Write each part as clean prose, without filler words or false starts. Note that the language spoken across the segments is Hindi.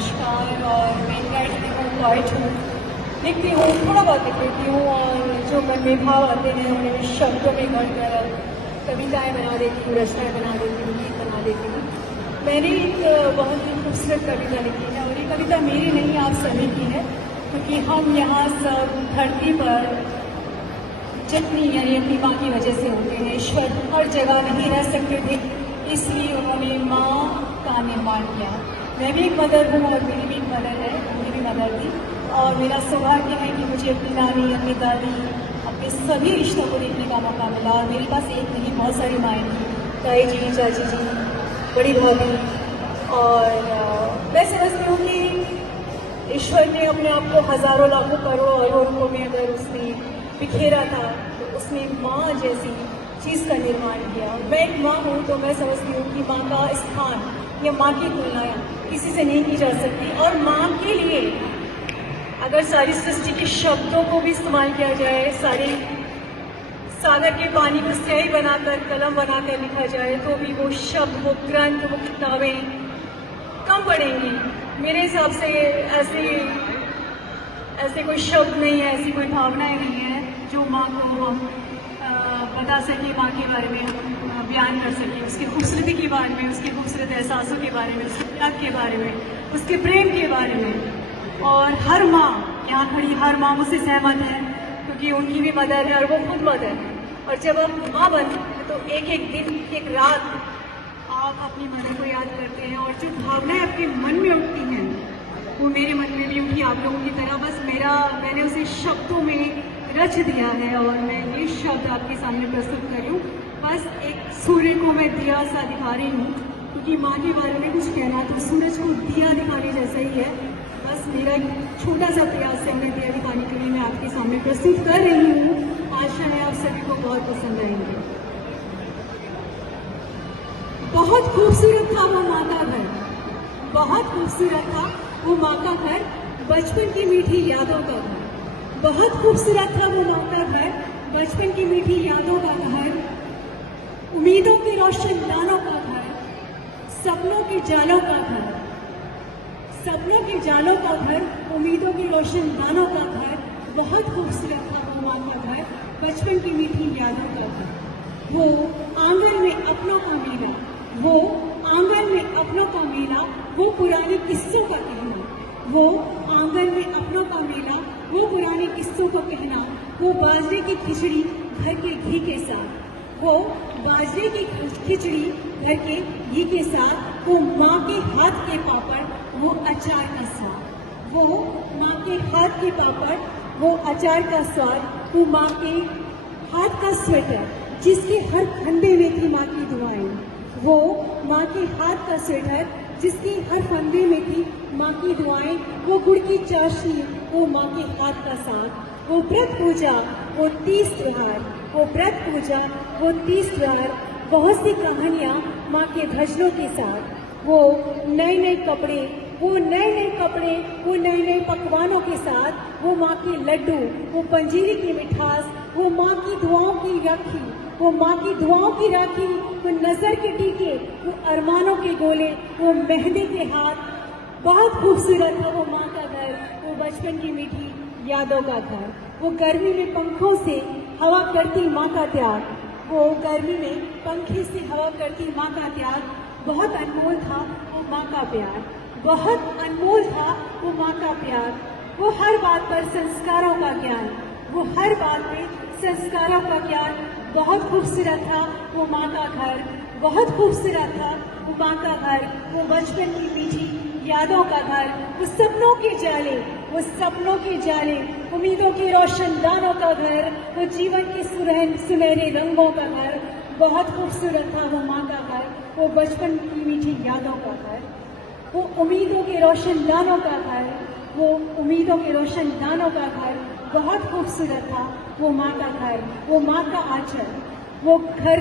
नमस्कार। और मैं गाइड हूँ, पोइट हूँ, लिखती हूँ, थोड़ा बहुत लिख लेती हूँ और जो मन में भाव आते हैं उन्हें शब्दों में गढ़कर कविताएं बना देती हूँ, रचनाएं बना देती हूँ, गीत बना देती हूँ। मैंने एक बहुत ही खूबसूरत कविता लिखी है और ये कविता मेरी नहीं, आप सभी की है, क्योंकि हम यहाँ सब धरती पर जितनी यानी अपनी माँ की वजह से होते हैं। ईश्वर हर जगह नहीं रह सकते थे, इसलिए उन्होंने माँ का निर्माण किया। मैं भी एक मदर हूँ और मेरी भी एक मदर है, मेरी भी मदर थी। और मेरा सौभाग्य है कि मुझे अपनी नानी, अपनी दादी, अपने सभी रिश्तों को देखने का मौका मिला। और मेरे पास एक नहीं, बहुत सारी माएँ थी, ताई जी, चाची जी, बड़ी भाभी। और मैं समझती हूँ कि ईश्वर ने अपने आप को हजारों लाखों करोड़ों रूपों में अगर उसने बिखेरा था तो उसने माँ जैसी चीज़ का निर्माण किया। मैं एक माँ हूँ तो मैं समझती हूँ कि माँ का स्थान या माँ की तुलना किसी से नहीं की जा सकती। और माँ के लिए अगर सारी सृष्टि के शब्दों को भी इस्तेमाल किया जाए, सारे सागर के पानी को स्याही बनाकर, कलम बनाकर लिखा जाए, तो भी वो शब्द, वो ग्रंथ, वो किताबें कम पड़ेंगी। मेरे हिसाब से ऐसे कोई शब्द नहीं है, ऐसी कोई भावनाएं नहीं है जो माँ को बता सके, माँ के बारे में बयान कर सके, उसकी खूबसूरती के बारे में, उसके खूबसूरत एहसासों के बारे में, उसके त्याग के बारे में, उसके प्रेम के बारे में। और हर माँ, यहाँ खड़ी हर माँ मुझसे सहमत है, क्योंकि उनकी भी मदर है और वो खुद मदर है। और जब आप माँ बनते हैं तो एक एक दिन, एक रात आप अपनी मदर को याद करते हैं। और जो भावनाएं आपके मन में उठती हैं वो मेरे मन में भी उठी, आप लोगों की तरह। बस मैंने उसे शब्दों में रच दिया है और मैं ये शब्द आपके सामने प्रस्तुत कर रही हूँ। बस एक सूर्य को मैं दिया सा दिखा रही हूँ, क्योंकि माँ के बारे में कुछ कहना तो सूरज को दिया दिखाने जैसा ही है। बस मेरा एक छोटा सा प्रयास है उन्हें दिया दिखाने के लिए मैं आपके सामने प्रस्तुत कर रही हूँ। आशा है आप सभी को बहुत पसंद आएंगे। बहुत खूबसूरत था वो माँ का घर, बहुत खूबसूरत था वो माँ का घर, बचपन की मीठी यादों का घर। बहुत खूबसूरत था वो माँ का घर, बचपन की मीठी यादों का घर, उम्मीदों के रोशन दानों का घर, सपनों के जालों का घर, सपनों के जालों का घर, उम्मीदों के रोशन दानों का घर। बहुत खूबसूरत था वो माँ का घर, बचपन की मीठी यादों का घर। वो आंगन में अपनों का मेला, वो आंगन में अपनों का मेला, वो पुराने किस्सों का कहना, वो आंगन में अपनों का मेला, वो पुराने किस्सों को कहना, वो बाजरे की खिचड़ी घर के घी के साथ, वो बाजरे की खिचड़ी घर के घी के साथ, वो माँ के हाथ के पापड़, वो अचार का स्वाद, वो माँ के हाथ के पापड़, वो अचार का स्वाद, वो माँ के हाथ का स्वेटर जिसके हर फंदे में थी माँ की दुआएं, वो माँ के हाथ का स्वेटर जिसकी हर फंदे में थी माँ की दुआएं, वो गुड़ की चाशनी, वो माँ के हाथ का साग, वो व्रत पूजा, वो 30 त्योहार, वो व्रत पूजा, वो 30 त्योहार, बहुत सी कहानियाँ माँ के भजनों के साथ, वो नए नए कपड़े, वो नए नए कपड़े, वो नए नए पकवानों के साथ, वो माँ के लड्डू, वो पंजीरी की मिठास, वो माँ की दुआओं की राखी, वो माँ की दुआओं की राखी, वो नजर के टीके, वो अरमानों के गोले, वो मेहंदी के हाथ। बहुत खूबसूरत था वो माँ का घर, वो बचपन की मीठी यादों का घर। वो गर्मी में पंखों से हवा करती माँ का त्याग, वो गर्मी में पंखे से हवा करती माँ का त्याग। बहुत अनमोल था वो माँ का प्यार, बहुत अनमोल था वो माँ का प्यार। वो हर बात पर संस्कारों का ज्ञान, वो हर बात पे संस्कारों का ज्ञान। बहुत खूबसूरत था वो माँ का घर, बहुत खूबसूरत था वो माँ का घर, वो बचपन की मीठी यादों का घर, वो सपनों के जाले, वो सपनों के जाले, उम्मीदों के रोशन दानों का घर, वो जीवन के सुनहरे रंगों का घर। बहुत खूबसूरत था वो माँ का घर, वो बचपन की मीठी यादों का घर, वो उम्मीदों के रोशन दानों का घर, वो उम्मीदों के रोशन दानों का घर। बहुत खूबसूरत था वो माँ का घर, वो माँ का आंचल, वो घर,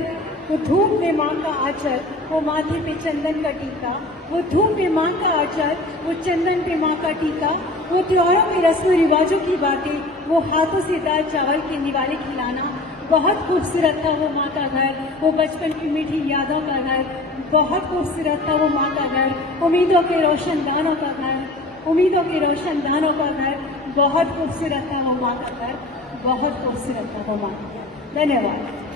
वो धूप में माँ का आंचल, वो माथे पे चंदन का टीका, वो धूप में माँ का आंचल, वो चंदन पे माँ का टीका। वो त्योहारों में रस्म रिवाजों की बातें, वो हाथों से दाल चावल के निवाले खिलाना। बहुत खूबसूरत था वो माँ का घर, वो बचपन की मीठी यादों का घर। बहुत खूबसूरत था वो माँ का घर, उम्मीदों के रोशनदानों का घर, उम्मीदों के रोशनदानों का घर। बहुत खूबसूरत था वो माँ का घर, बहुत खूबसूरत था वो माँ का घर। धन्यवाद।